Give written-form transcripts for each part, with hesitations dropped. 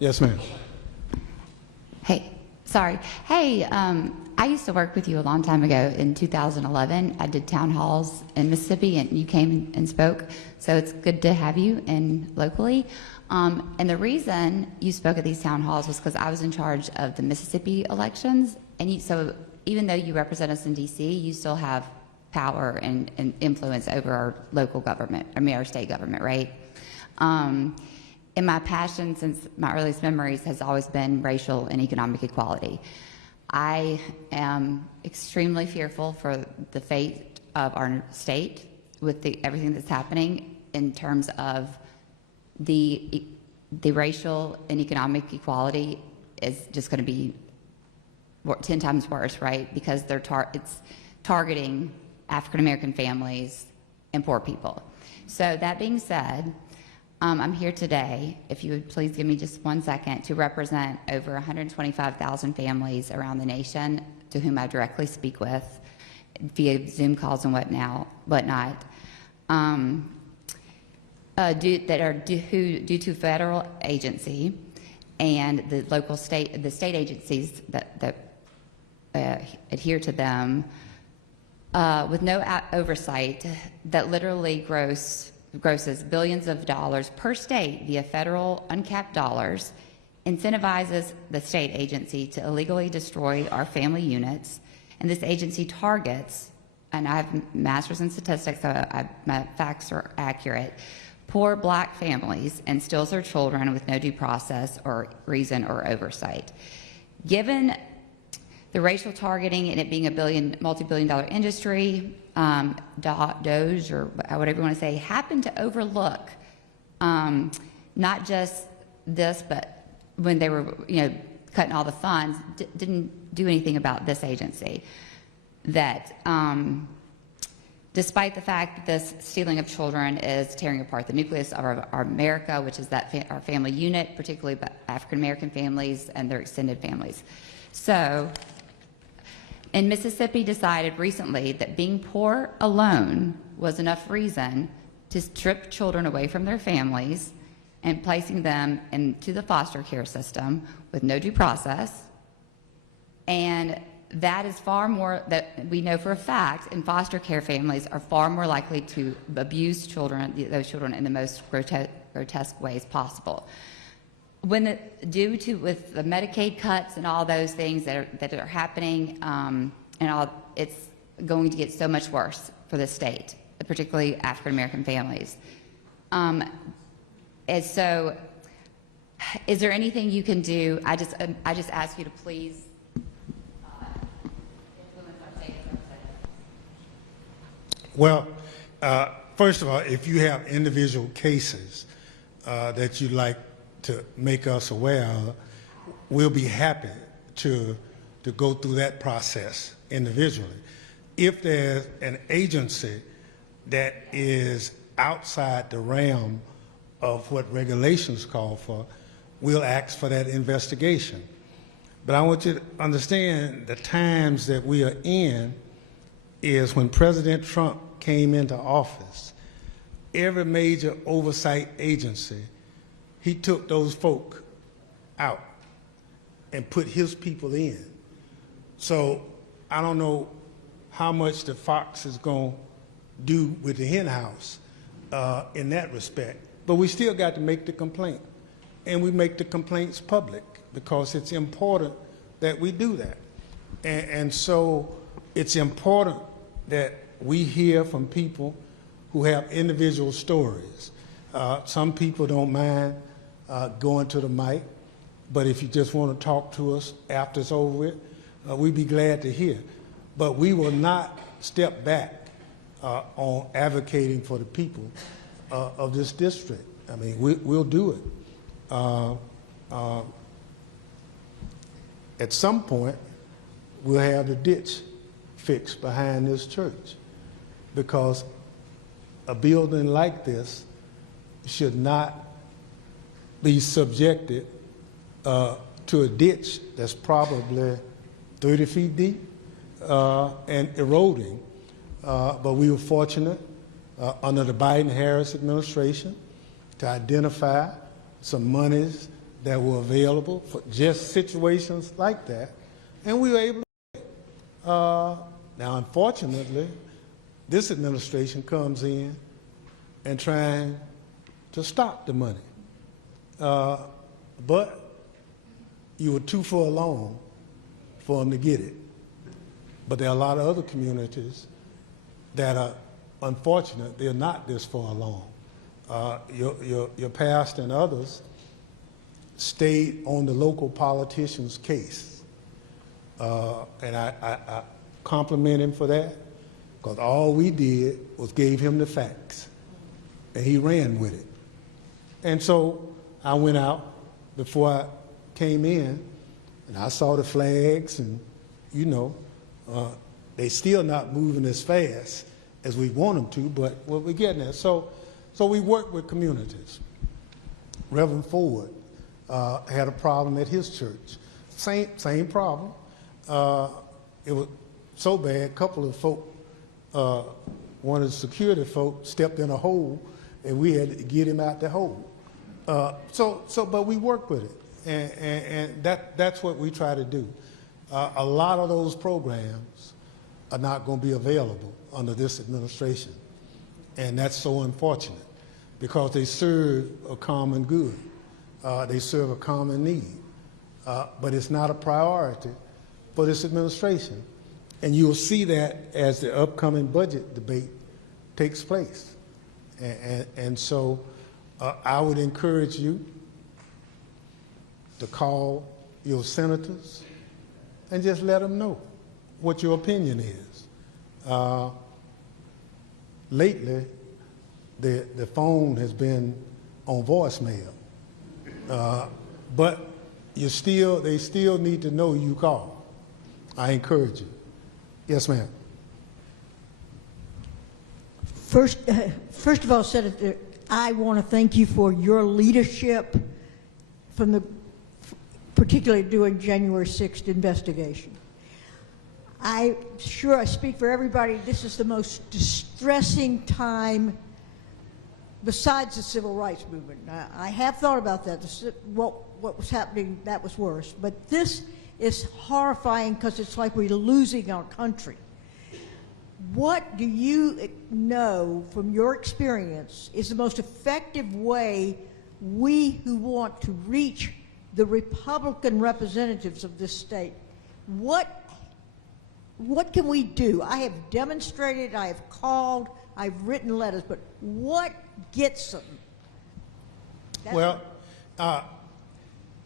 Yes, ma'am. Hey, sorry. Hey, I used to work with you a long time ago in 2011. I did town halls in Mississippi, and you came and spoke. So it's good to have you in locally. And the reason you spoke at these town halls was because I was in charge of the Mississippi elections. And so even though you represent us in D.C., you still have power and influence over our local government, our state government, right? And my passion since my earliest memories has always been racial and economic equality. I am extremely fearful for the fate of our state with everything that's happening in terms of the racial and economic equality is just going to be 10 times worse, right? Because it's targeting African-American families and poor people. So that being said, I'm here today, if you would please give me just 1 second, to represent over 125,000 families around the nation to whom I directly speak with via Zoom calls and whatnot, due to federal agency and the state agencies that adhere to them with no oversight, that literally grosses billions of dollars per state via federal uncapped dollars, incentivizes the state agency to illegally destroy our family units, and this agency targets, and I have a master's in statistics, so my facts are accurate, poor black families and steals their children with no due process or reason or oversight. Given the racial targeting and it being a multi-billion-dollar industry, doers, or whatever you want to say, happened to overlook not just this, but when they were, cutting all the funds, didn't do anything about this agency. That despite the fact that this stealing of children is tearing apart the nucleus of our America, which is our family unit, particularly African-American families and their extended families. So, and Mississippi decided recently that being poor alone was enough reason to strip children away from their families and placing them into the foster care system with no due process. And that is far more, that we know for a fact, and foster care families are far more likely to abuse those children in the most grotesque ways possible. With the Medicaid cuts and all those things that are happening, it's going to get so much worse for the state, particularly African American families. And so, is there anything you can do? I just ask you to please influence our state. Well, first of all, if you have individual cases that you'd like to make us aware of, we'll be happy to go through that process individually. If there's an agency that is outside the realm of what regulations call for, we'll ask for that investigation. But I want you to understand the times that we are in is when President Trump came into office, every major oversight agency, he took those folk out and put his people in. So I don't know how much the Fox is going to do with the hen house in that respect. But we still got to make the complaint. And we make the complaints public because it's important that we do that. And so it's important that we hear from people who have individual stories. Some people don't mind going to the mic, but if you just want to talk to us after it's over with, we'd be glad to hear. But we will not step back on advocating for the people of this district. I mean, we'll do it. At some point, we'll have the ditch fixed behind this church, because a building like this should not be subjected to a ditch that's probably 30 feet deep and eroding. But we were fortunate under the Biden-Harris administration to identify some monies that were available for just situations like that, and we were able to. Now, unfortunately, this administration comes in and trying to stop the money. But you were too far along for them to get it. But there are a lot of other communities that are unfortunate they're not this far along. Your pastor and others stayed on the local politician's case. And I compliment him for that, because all we did was gave him the facts, and he ran with it. And so I went out before I came in, and I saw the flags, and they still not moving as fast as we want them to, but we're getting there. So we work with communities. Reverend Ford had a problem at his church. Same problem. It was so bad, a couple of folk, one of the security folk stepped in a hole, and we had to get him out the hole. But we work with it, and that's what we try to do. A lot of those programs are not going to be available under this administration, and that's so unfortunate, because they serve a common good. They serve a common need, but it's not a priority for this administration. And you'll see that as the upcoming budget debate takes place. And so I would encourage you to call your senators and just let them know what your opinion is. Lately, the phone has been on voicemail, but they still need to know you call. I encourage you. Yes, ma'am. First of all, Senator, I want to thank you for your leadership particularly during January 6th investigation. I'm sure I speak for everybody. This is the most distressing time besides the civil rights movement. I have thought about that. What was happening, that was worse. But this is horrifying, because it's like we're losing our country. What do you know from your experience is the most effective way we who want to reach the Republican representatives of this state? What can we do? I have demonstrated, I have called, I've written letters, but what gets them?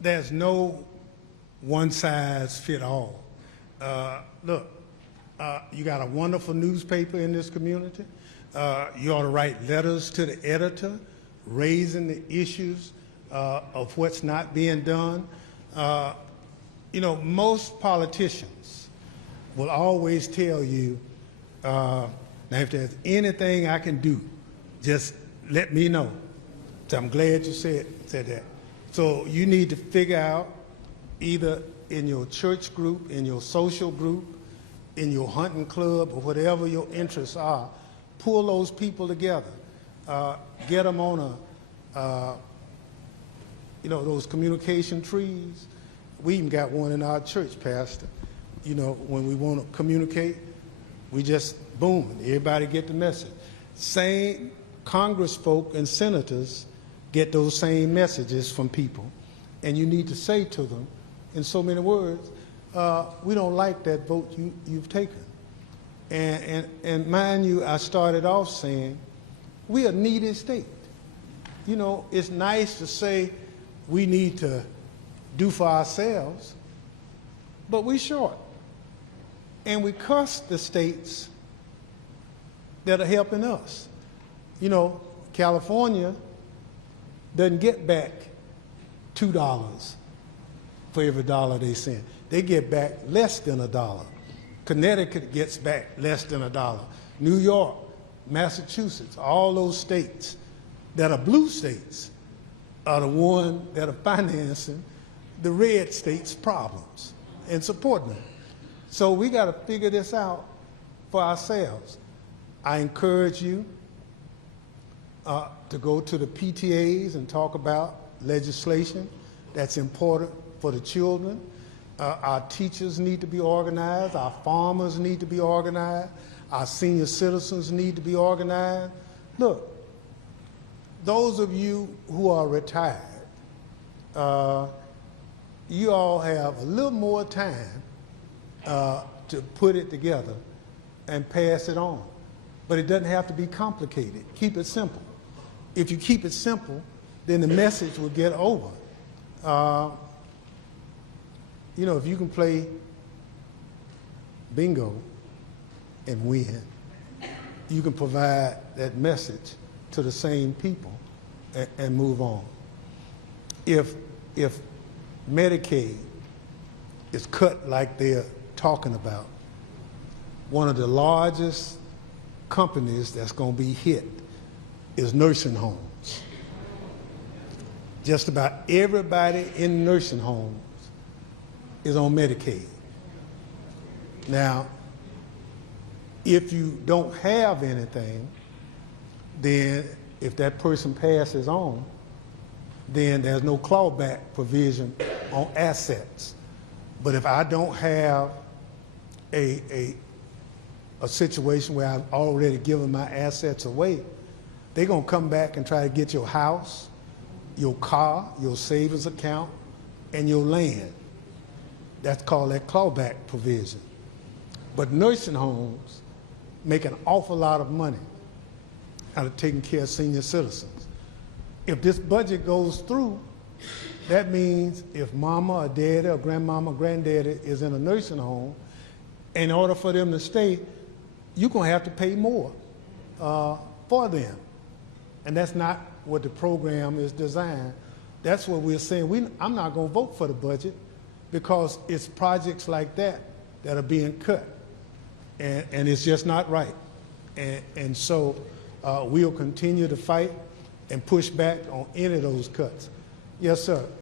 There's no one size fit all. Look, you got a wonderful newspaper in this community. You ought to write letters to the editor, raising the issues of what's not being done. Most politicians will always tell you, now if there's anything I can do, just let me know. So I'm glad you said that. So you need to figure out, either in your church group, in your social group, in your hunting club, or whatever your interests are, pull those people together. Get them on those communication trees. We even got one in our church, Pastor. When we want to communicate, we just boom, everybody get the message. Same Congress folk and senators get those same messages from people, and you need to say to them in so many words, we don't like that vote you've taken. And mind you, I started off saying, we're a needy state. It's nice to say we need to do for ourselves, but we're short. And we cuss the states that are helping us. California doesn't get back $2 for every dollar they send. They get back less than $1. Connecticut gets back less than $1. New York, Massachusetts, all those states that are blue states are the ones that are financing the red states' problems and supporting them. So we got to figure this out for ourselves. I encourage you to go to the PTAs and talk about legislation that's important for the children. Our teachers need to be organized. Our farmers need to be organized. Our senior citizens need to be organized. Look, those of you who are retired, you all have a little more time to put it together and pass it on. But it doesn't have to be complicated. Keep it simple. If you keep it simple, then the message will get over. You know, if you can play bingo and win, you can provide that message to the same people and move on. If Medicaid is cut like they're talking about, one of the largest companies that's going to be hit is nursing homes. Just about everybody in nursing homes is on Medicaid. Now, if you don't have anything, then if that person passes on, then there's no clawback provision on assets. But if I don't have a situation where I've already given my assets away, they're going to come back and try to get your house, your car, your savings account, and your land. That's called that clawback provision. But nursing homes make an awful lot of money out of taking care of senior citizens. If this budget goes through, that means if mama or daddy or grandmama or granddaddy is in a nursing home, in order for them to stay, you're going to have to pay more for them. And that's not what the program is designed. That's what we're saying. I'm not going to vote for the budget because it's projects like that that are being cut. And it's just not right. And so we'll continue to fight and push back on any of those cuts. Yes, sir.